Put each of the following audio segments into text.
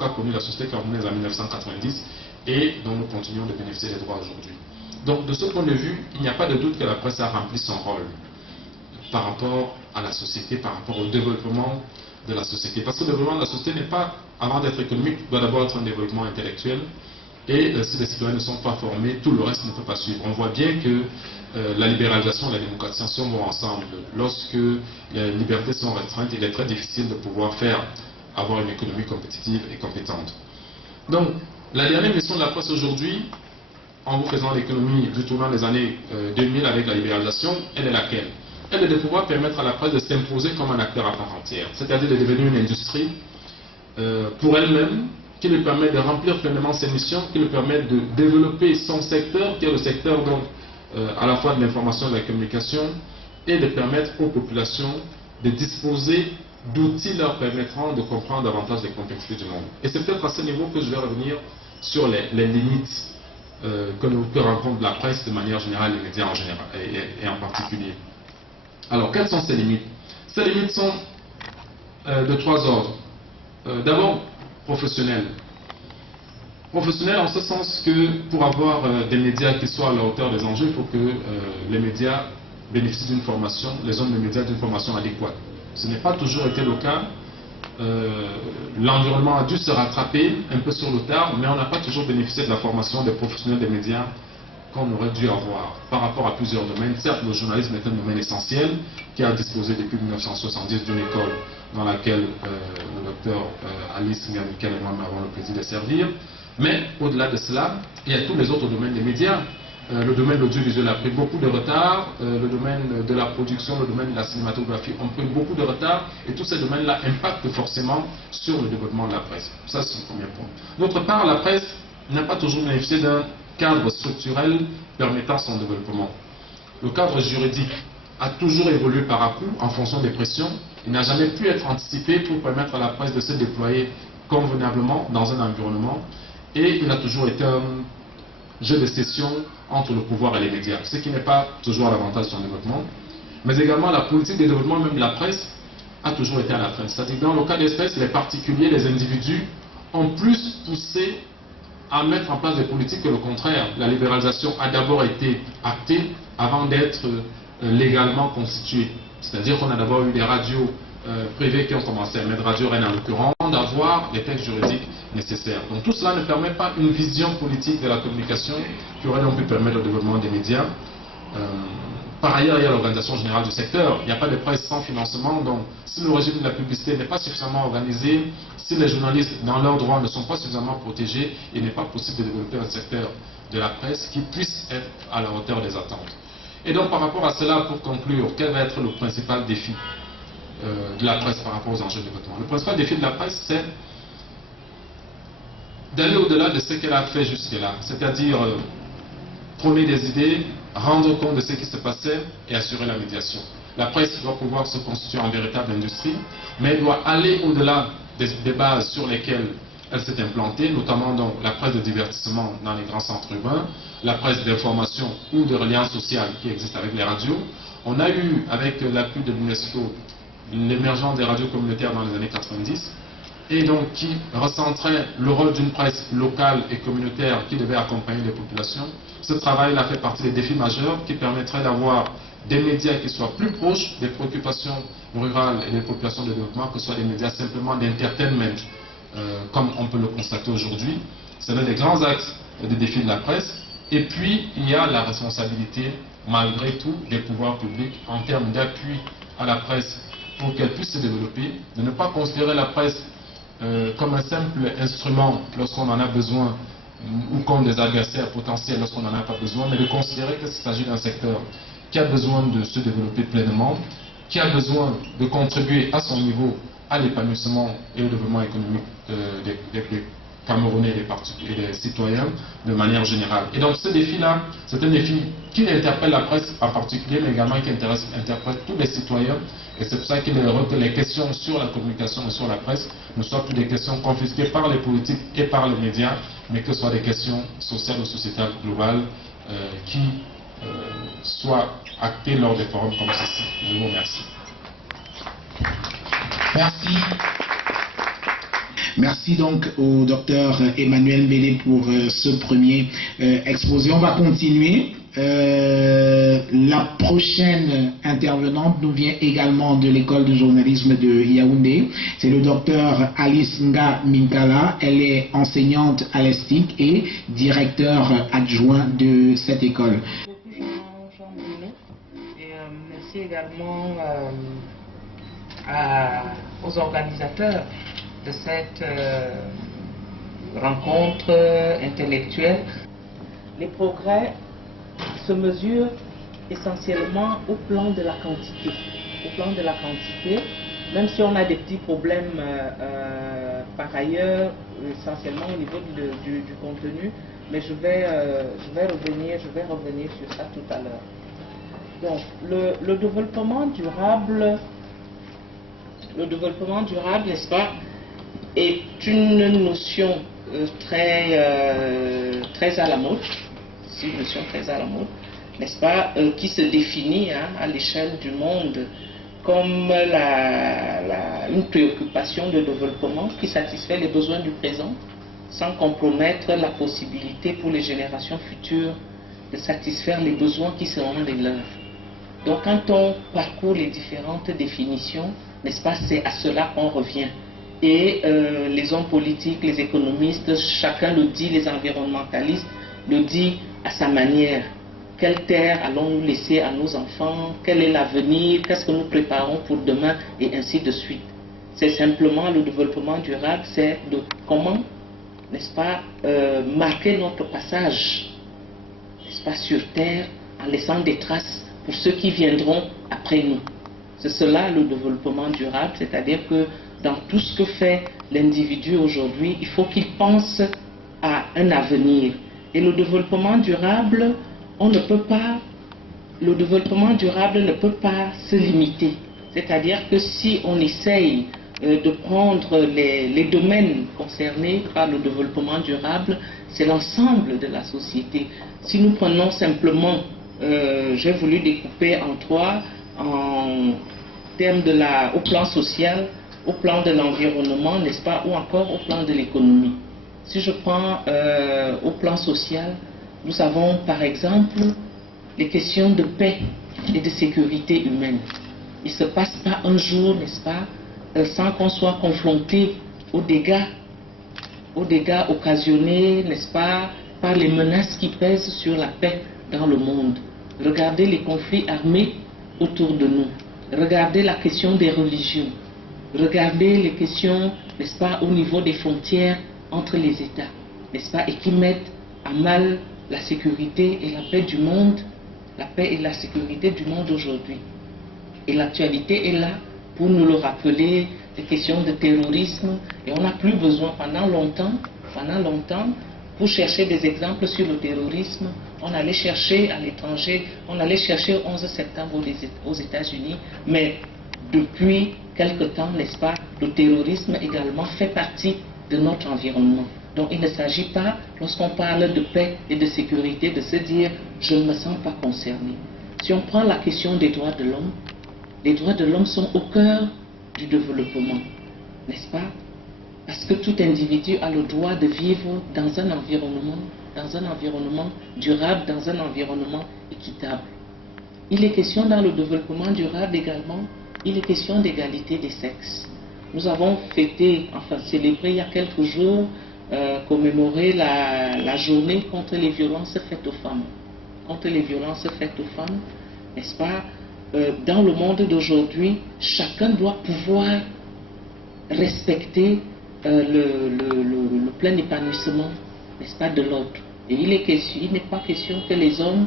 qu'a connu la société camerounaise en 1990 et dont nous continuons de bénéficier des droits aujourd'hui. Donc de ce point de vue, il n'y a pas de doute que la presse a rempli son rôle par rapport à la société, par rapport au développement de la société. Parce que le développement de la société n'est pas, avant d'être économique, doit d'abord être un développement intellectuel. Et si les citoyens ne sont pas formés, tout le reste ne peut pas suivre. On voit bien que la libéralisation et la démocratisation vont ensemble. Lorsque les libertés sont restreintes, il est très difficile de pouvoir avoir une économie compétitive et compétente. Donc, la dernière mission de la presse aujourd'hui, en vous faisant l'économie du tournant des années 2000 avec la libéralisation, elle est laquelle? Elle est de pouvoir permettre à la presse de s'imposer comme un acteur à part entière, c'est-à-dire de devenir une industrie pour elle-même, qui lui permet de remplir pleinement ses missions, qui lui permet de développer son secteur, qui est le secteur donc, à la fois de l'information et de la communication, et de permettre aux populations de disposer d'outils leur permettant de comprendre davantage les complexités du monde. Et c'est peut-être à ce niveau que je vais revenir sur les limites que rencontre la presse de manière générale, les médias en général, et en particulier. Alors, quelles sont ces limites? Ces limites sont de trois ordres. D'abord, professionnel. Professionnel en ce sens que pour avoir des médias qui soient à la hauteur des enjeux, il faut que les médias bénéficient d'une formation, les hommes de médias d'une formation adéquate. Ce n'est pas toujours été le cas. L'environnement a dû se rattraper un peu sur le tard, mais on n'a pas toujours bénéficié de la formation des professionnels des médias qu'on aurait dû avoir par rapport à plusieurs domaines. Certes, le journalisme est un domaine essentiel qui a disposé depuis 1970 d'une école dans laquelle le docteur Alice Ngamikel et moi avons le plaisir de servir. Mais au-delà de cela, il y a tous les autres domaines des médias. Le domaine de l'audiovisuel a pris beaucoup de retard, le domaine de la production, le domaine de la cinématographie ont pris beaucoup de retard, et tous ces domaines-là impactent forcément sur le développement de la presse. Ça, c'est le premier point. D'autre part, la presse n'a pas toujours bénéficié d'un cadre structurel permettant son développement. Le cadre juridique a toujours évolué par à-coup en fonction des pressions. Il n'a jamais pu être anticipé pour permettre à la presse de se déployer convenablement dans un environnement, et il a toujours été un jeu de cession entre le pouvoir et les médias, ce qui n'est pas toujours à l'avantage de son développement. Mais également, la politique de développement même de la presse a toujours été à la traîne. C'est-à-dire que dans le cas d'espèce, les particuliers, les individus ont plus poussé à mettre en place des politiques que le contraire. La libéralisation a d'abord été actée avant d'être légalement constituée. C'est-à-dire qu'on a d'abord eu des radios privées qui ont commencé à mettre Radio Rennes en l'occurrence, d'avoir les textes juridiques nécessaires. Donc tout cela ne permet pas une vision politique de la communication qui aurait donc pu permettre le développement des médias. Par ailleurs, il y a l'organisation générale du secteur. Il n'y a pas de presse sans financement. Donc si le régime de la publicité n'est pas suffisamment organisé, si les journalistes dans leurs droits ne sont pas suffisamment protégés, il n'est pas possible de développer un secteur de la presse qui puisse être à la hauteur des attentes. Et donc par rapport à cela, pour conclure, quel va être le principal défi de la presse par rapport aux enjeux de développement? Le principal défi de la presse, c'est d'aller au-delà de ce qu'elle a fait jusque-là, c'est-à-dire prôner des idées, rendre compte de ce qui se passait et assurer la médiation. La presse doit pouvoir se constituer en véritable industrie, mais elle doit aller au-delà des bases sur lesquelles elle s'est implantée, notamment donc la presse de divertissement dans les grands centres urbains, la presse d'information ou de reliance sociale qui existe avec les radios. On a eu, avec l'appui de l'UNESCO, l'émergence des radios communautaires dans les années 90, et donc qui recentrait le rôle d'une presse locale et communautaire qui devait accompagner les populations. Ce travail-là fait partie des défis majeurs qui permettraient d'avoir des médias qui soient plus proches des préoccupations rurales et des populations de développement, que ce soit des médias simplement d'entertainment, comme on peut le constater aujourd'hui. C'est l'un des grands axes des défis de la presse. Et puis, il y a la responsabilité, malgré tout, des pouvoirs publics en termes d'appui à la presse pour qu'elle puisse se développer, de ne pas considérer la presse comme un simple instrument lorsqu'on en a besoin ou comme des adversaires potentiels lorsqu'on n'en a pas besoin, mais de considérer qu'il s'agit d'un secteur qui a besoin de se développer pleinement, qui a besoin de contribuer à son niveau à l'épanouissement et au développement économique des Camerounais et des citoyens de manière générale. Et donc ce défi-là, c'est un défi qui interpelle la presse en particulier, mais également qui interpelle tous les citoyens. Et c'est pour ça qu'il est heureux que les questions sur la communication et sur la presse ne soient plus des questions confisquées par les politiques et par les médias, mais que ce soient des questions sociales ou sociétales globales qui soient actées lors des forums comme ceci. Je vous remercie. Merci. Merci donc au docteur Emmanuel Mbele pour ce premier exposé. On va continuer. La prochaine intervenante nous vient également de l'école de journalisme de Yaoundé. C'est le docteur Alice Nga Minkala. Elle est enseignante à l'ESTIC et directeur adjoint de cette école. Merci également aux organisateurs de cette rencontre intellectuelle. Les progrès se mesurent essentiellement au plan de la quantité. Au plan de la quantité, même si on a des petits problèmes par ailleurs, essentiellement au niveau du contenu, mais je vais revenir sur ça tout à l'heure. Donc, le développement durable, n'est-ce pas, est une notion très à la mode, c'est une notion très à la mode, n'est-ce pas, qui se définit à l'échelle du monde comme une préoccupation de développement qui satisfait les besoins du présent sans compromettre la possibilité pour les générations futures de satisfaire les besoins qui seront les leurs. Donc quand on parcourt les différentes définitions, n'est-ce pas, c'est à cela qu'on revient. Et les hommes politiques, les économistes, chacun le dit, les environnementalistes le dit à sa manière. Quelle terre allons-nous laisser à nos enfants? Quel est l'avenir? Qu'est-ce que nous préparons pour demain? Et ainsi de suite. C'est simplement le développement durable, c'est de comment, n'est-ce pas, marquer notre passage, n'est-ce pas, sur terre en laissant des traces pour ceux qui viendront après nous. C'est cela le développement durable, c'est-à-dire que dans tout ce que fait l'individu aujourd'hui, il faut qu'il pense à un avenir. Et le développement durable, le développement durable ne peut pas se limiter. C'est-à-dire que si on essaye de prendre les domaines concernés par le développement durable, c'est l'ensemble de la société. Si nous prenons simplement, j'ai voulu découper en trois, en termes au plan social, au plan de l'environnement, n'est-ce pas, ou encore au plan de l'économie. Si je prends au plan social, nous avons par exemple les questions de paix et de sécurité humaine. Il ne se passe pas un jour, n'est-ce pas, sans qu'on soit confronté aux dégâts occasionnés, n'est-ce pas, par les menaces qui pèsent sur la paix dans le monde. Regardez les conflits armés autour de nous. Regardez la question des religions. Regardez les questions, n'est-ce pas, au niveau des frontières entre les États, n'est-ce pas, et qui mettent à mal la sécurité et la paix du monde, la paix et la sécurité du monde aujourd'hui. Et l'actualité est là pour nous le rappeler, les questions de terrorisme, et on n'a plus besoin pendant longtemps, pour chercher des exemples sur le terrorisme, on allait chercher à l'étranger, on allait chercher au 11 septembre aux États-Unis, mais depuis quelque temps, n'est-ce pas, le terrorisme également fait partie de notre environnement. Donc il ne s'agit pas, lorsqu'on parle de paix et de sécurité, de se dire « je ne me sens pas concerné ». Si on prend la question des droits de l'homme, les droits de l'homme sont au cœur du développement, n'est-ce pas? Parce que tout individu a le droit de vivre dans un environnement durable, dans un environnement équitable. Il est question dans le développement durable également, il est question d'égalité des sexes. Nous avons fêté, enfin célébré il y a quelques jours, commémoré la journée contre les violences faites aux femmes. Contre les violences faites aux femmes, n'est-ce pas? Dans le monde d'aujourd'hui, chacun doit pouvoir respecter le plein épanouissement, n'est-ce pas, de l'autre. Et il n'est pas question que les hommes,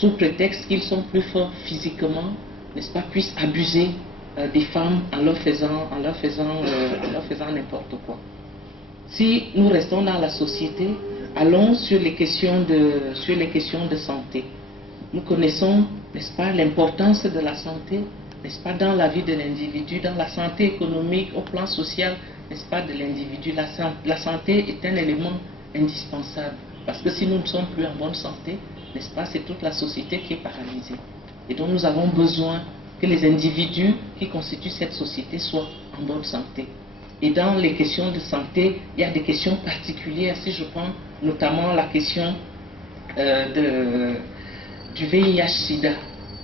sous prétexte qu'ils sont plus forts physiquement, n'est-ce pas, puissent abuser des femmes en leur faisant n'importe quoi. Si nous restons dans la société, allons sur les questions de santé. Nous connaissons, n'est-ce pas, l'importance de la santé, n'est-ce pas, dans la vie de l'individu, dans la santé économique, au plan social, n'est-ce pas, de l'individu. La santé est un élément indispensable, parce que si nous ne sommes plus en bonne santé, n'est-ce pas, c'est toute la société qui est paralysée. Et donc nous avons besoin que les individus qui constituent cette société soient en bonne santé. Et dans les questions de santé, il y a des questions particulières. Si je prends notamment la question du VIH-Sida,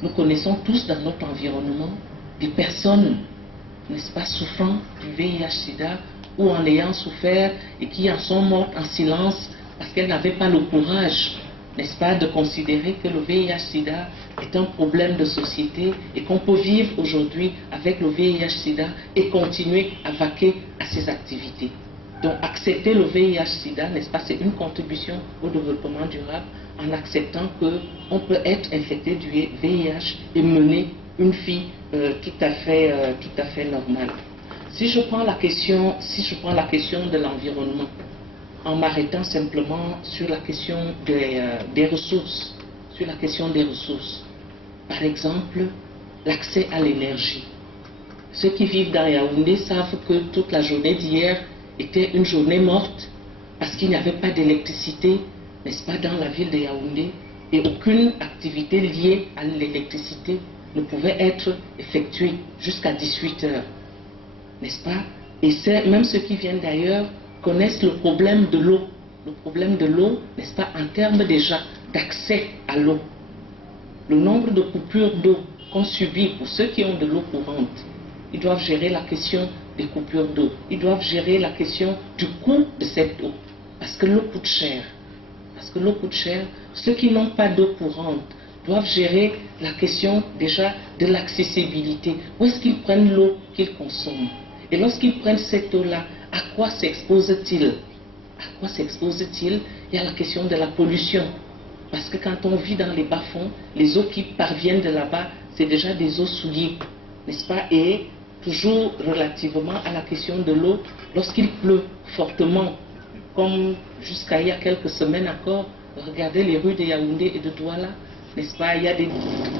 nous connaissons tous dans notre environnement des personnes, n'est-ce pas, souffrant du VIH-Sida ou en ayant souffert et qui en sont mortes en silence parce qu'elles n'avaient pas le courage, n'est-ce pas, de considérer que le VIH-Sida est un problème de société et qu'on peut vivre aujourd'hui avec le VIH-Sida et continuer à vaquer à ses activités. Donc accepter le VIH-Sida, n'est-ce pas, c'est une contribution au développement durable en acceptant qu'on peut être infecté du VIH et mener une vie tout à fait normale. Si je prends la question de l'environnement, en m'arrêtant simplement sur la question des ressources, par exemple, l'accès à l'énergie. Ceux qui vivent dans Yaoundé savent que toute la journée d'hier était une journée morte parce qu'il n'y avait pas d'électricité, n'est-ce pas, dans la ville de Yaoundé, et aucune activité liée à l'électricité ne pouvait être effectuée jusqu'à 18 heures, n'est-ce pas? Et même ceux qui viennent d'ailleurs connaissent le problème de l'eau. Le problème de l'eau, n'est-ce pas, en termes déjà d'accès à l'eau. Le nombre de coupures d'eau qu'on subit pour ceux qui ont de l'eau courante, ils doivent gérer la question des coupures d'eau. Ils doivent gérer la question du coût de cette eau. Parce que l'eau coûte cher. Ceux qui n'ont pas d'eau courante doivent gérer la question déjà de l'accessibilité. Où est-ce qu'ils prennent l'eau qu'ils consomment? Et lorsqu'ils prennent cette eau-là, à quoi s'expose-t-il? Il y a la question de la pollution. Parce que quand on vit dans les bas-fonds, les eaux qui parviennent de là-bas, c'est déjà des eaux souillées, n'est-ce pas? Et toujours relativement à la question de l'eau, lorsqu'il pleut fortement, comme jusqu'à il y a quelques semaines encore, regardez les rues de Yaoundé et de Douala, n'est-ce pas? Il y a des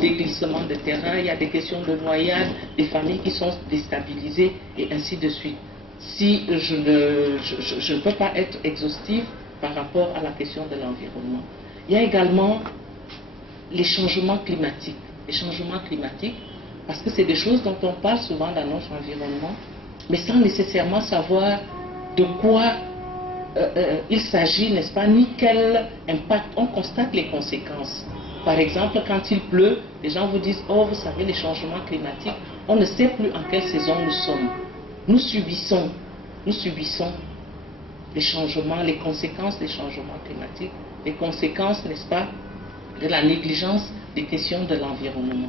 glissements de terrain, il y a des questions de noyade, des familles qui sont déstabilisées et ainsi de suite. Si je ne peux pas être exhaustive par rapport à la question de l'environnement. Il y a également les changements climatiques. Parce que c'est des choses dont on parle souvent dans notre environnement, mais sans nécessairement savoir de quoi il s'agit, n'est-ce pas, ni quel impact. On constate les conséquences. Par exemple, quand il pleut, les gens vous disent, oh, vous savez, les changements climatiques, on ne sait plus en quelle saison nous sommes. Nous subissons les changements, les conséquences des changements climatiques, les conséquences, n'est-ce pas, de la négligence des questions de l'environnement.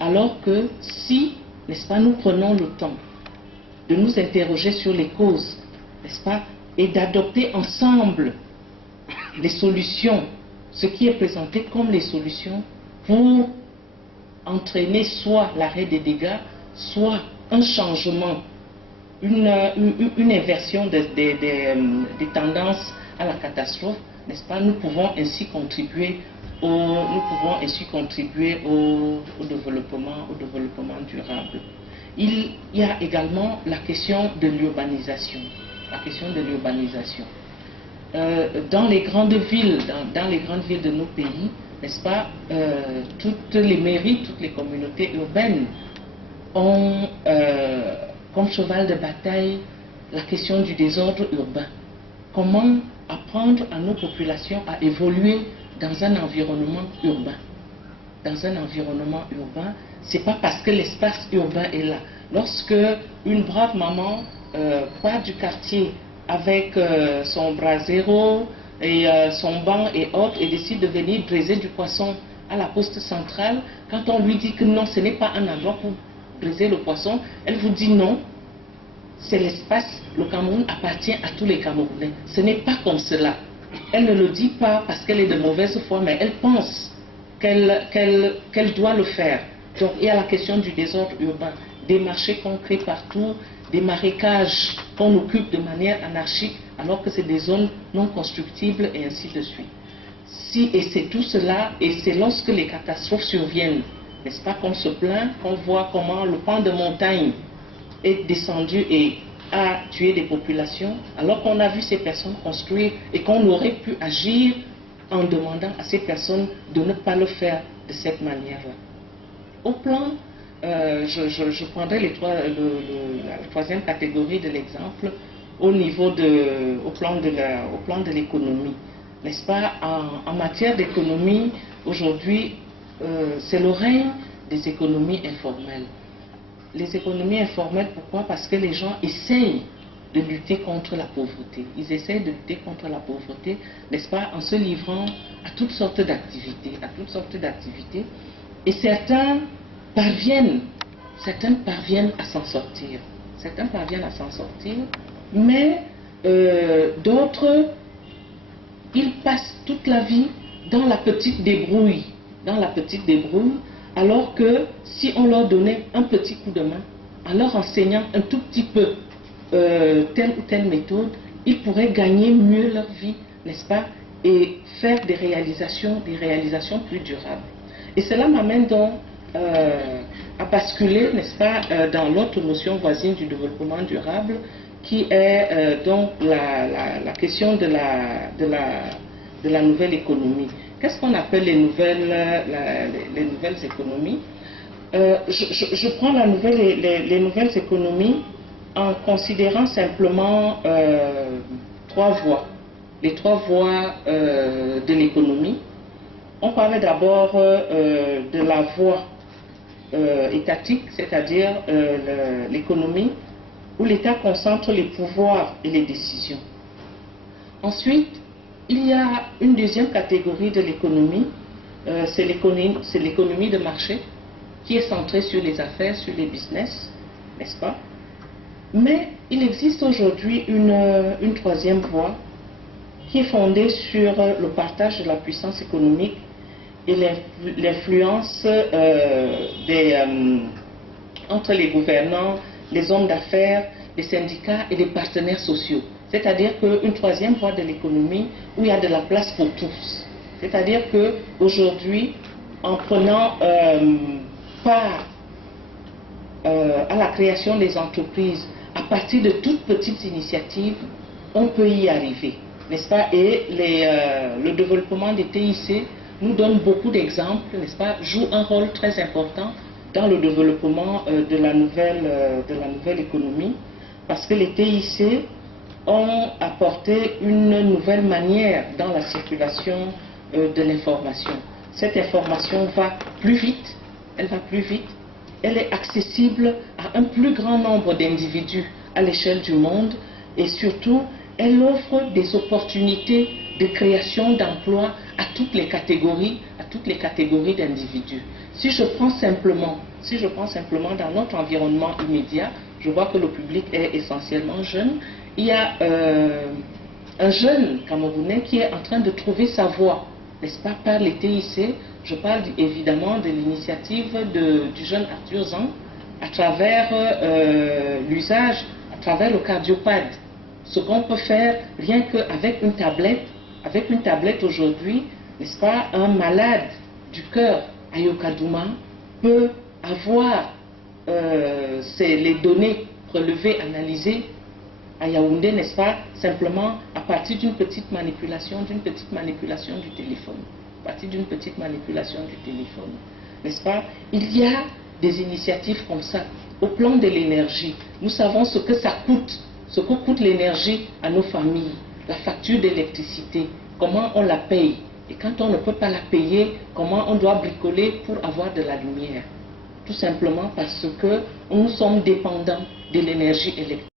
Alors que si, n'est-ce pas, nous prenons le temps de nous interroger sur les causes, n'est-ce pas, et d'adopter ensemble les solutions, ce qui est présenté comme les solutions pour entraîner soit l'arrêt des dégâts, soit un changement, une inversion des tendances à la catastrophe, n'est-ce pas, nous pouvons ainsi contribuer au développement durable. Il y a également la question de l'urbanisation. Dans les grandes villes, de nos pays, n'est-ce pas, toutes les mairies, toutes les communautés urbaines ont comme cheval de bataille la question du désordre urbain. Comment apprendre à nos populations à évoluer dans un environnement urbain? C'est pas parce que l'espace urbain est là. Lorsque une brave maman part du quartier avec son brasero et son banc et autres et décide de venir briser du poisson à la poste centrale, quand on lui dit que non, ce n'est pas un endroit pour briser le poisson, elle vous dit non, c'est l'espace, le Cameroun appartient à tous les Camerounais. Ce n'est pas comme cela. Elle ne le dit pas parce qu'elle est de mauvaise foi, mais elle pense qu'elle doit le faire. Donc il y a la question du désordre urbain, des marchés qu'on crée partout, des marécages qu'on occupe de manière anarchique alors que c'est des zones non constructibles et ainsi de suite. Et c'est tout cela, et c'est lorsque les catastrophes surviennent, n'est-ce pas, qu'on se plaint, qu'on voit comment le pan de montagne est descendu et a tué des populations, alors qu'on a vu ces personnes construire et qu'on aurait pu agir en demandant à ces personnes de ne pas le faire de cette manière-là. Au plan je prendrai la troisième catégorie de l'exemple au plan de l'économie. N'est-ce pas? En matière d'économie, aujourd'hui, c'est le règne des économies informelles. Les économies informelles, pourquoi? Parce que les gens essayent de lutter contre la pauvreté. Ils essayent de lutter contre la pauvreté, n'est-ce pas, en se livrant à toutes sortes d'activités, et certains parviennent à s'en sortir. Mais d'autres, ils passent toute la vie dans la petite débrouille, alors que si on leur donnait un petit coup de main, en leur enseignant un tout petit peu telle ou telle méthode, ils pourraient gagner mieux leur vie, n'est-ce pas, et faire des réalisations plus durables. Et cela m'amène donc à basculer, n'est-ce pas, dans l'autre notion voisine du développement durable, qui est donc la question de la nouvelle économie. Qu'est-ce qu'on appelle les nouvelles économies? Je prends les nouvelles économies en considérant simplement trois voies. Les trois voies de l'économie. On parlait d'abord de la voie étatique, c'est-à-dire l'économie où l'État concentre les pouvoirs et les décisions. Ensuite, il y a une deuxième catégorie de l'économie, c'est l'économie de marché, qui est centrée sur les affaires, sur les business, n'est-ce pas? Mais il existe aujourd'hui une troisième voie qui est fondée sur le partage de la puissance économique et l'influence entre les gouvernants, les hommes d'affaires, les syndicats et les partenaires sociaux. C'est-à-dire qu'une troisième voie de l'économie où il y a de la place pour tous. C'est-à-dire qu'aujourd'hui, en prenant part à la création des entreprises à partir de toutes petites initiatives, on peut y arriver, n'est-ce pas? Et le développement des TIC nous donne beaucoup d'exemples, n'est-ce pas? Joue un rôle très important dans le développement de la nouvelle économie, parce que les TIC ont apporté une nouvelle manière dans la circulation de l'information. Cette information va plus vite, elle est accessible à un plus grand nombre d'individus à l'échelle du monde, et surtout, elle offre des opportunités de création d'emplois à toutes les catégories d'individus. Si je prends simplement dans notre environnement immédiat, je vois que le public est essentiellement jeune. Il y a un jeune Camerounais qui est en train de trouver sa voie, n'est-ce pas, par les TIC. Je parle évidemment de l'initiative du jeune Arthur Zang à travers l'usage, à travers le cardiopad. Ce qu'on peut faire rien qu'avec une tablette aujourd'hui, n'est-ce pas, un malade du cœur à Yokadouma peut avoir les données prélevées, analysées à Yaoundé, n'est-ce pas, simplement à partir d'une petite manipulation du téléphone. N'est-ce pas? Il y a des initiatives comme ça. Au plan de l'énergie, nous savons ce que ça coûte, ce que coûte l'énergie à nos familles, la facture d'électricité, comment on la paye. Et quand on ne peut pas la payer, comment on doit bricoler pour avoir de la lumière? Tout simplement parce que nous sommes dépendants de l'énergie électrique.